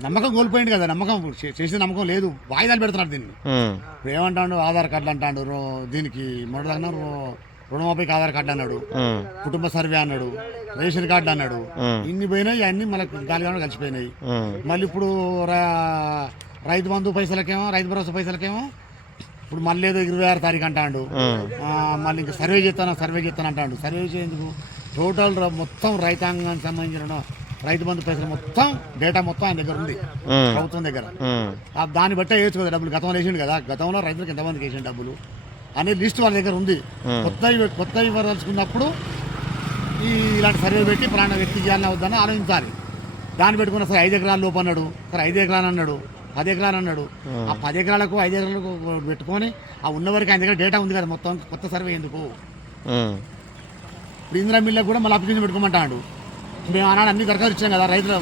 నమ్మకం కోల్పోయింది కదా నమ్మకం చే- చేసిన నమ్మకం లేదు. వాయిదాలు పెడుతున్నారు దీన్ని. ఇప్పుడు ఏమంటాడు ఆధార్ కార్డులు అంటాడు దీనికి మొదలన్నా రుణమాఫీకి ఆధార్ కార్డు అన్నాడు. కుటుంబ సర్వే అన్నాడు. రేషన్ కార్డు అన్నాడు. ఇన్ని పోయినాయి అన్ని మనకు గాలిగా కలిసిపోయినాయి. మళ్ళీ ఇప్పుడు రైతు బంధు పైసలకేమో రైతు భరోసా పైసలకేమో ఇప్పుడు మళ్ళీ ఏదో ఇరవై ఆరు తారీఖు అంటాడు. మళ్ళీ ఇంకా సర్వే చేస్తాను సర్వే చేస్తాను అంటాడు. సర్వే చేసేందుకు టోటల్ మొత్తం రైతాంగానికి సంబంధించిన రైతు బంధు పైసలు మొత్తం డేటా మొత్తం ఆయన దగ్గర ఉంది. ప్రభుత్వం దగ్గర. దాన్ని బట్టే వేయచ్చు కదా డబ్బులు గతంలో వేసిండు కదా. గతంలో రైతులకు ఎంతమందికి వేసిన డబ్బులు? అనే లిస్ట్ వాళ్ళ దగ్గర ఉంది. కొత్తవి కొత్తవి ఇవ్వదలుచుకున్నప్పుడు ఈ ఇలాంటి సర్వే పెట్టి ప్రాణ వ్యక్తి చేయాలని అవుద్దని ఆలోచించాలి. దాన్ని పెట్టుకున్న సరే ఐదు ఎకరాల లోపు అన్నాడు. సరే ఐదు ఎకరాలు అన్నాడు. పది ఎకరాలు అన్నాడు. ఆ పది ఎకరాలకు ఐదు ఎకరాలకు పెట్టుకొని ఆ ఉన్న వరకు ఆయన దగ్గర డేటా ఉంది కదా మొత్తం. కొత్త సర్వే ఎందుకు? ఇప్పుడు ఇందిరా మిల్లకు కూడా మళ్ళీ అప్లికేషన్ పెట్టుకోమంటాడు. మేము అన్నాడు అన్ని దరఖాస్తు ఇచ్చాం కదా రైతులు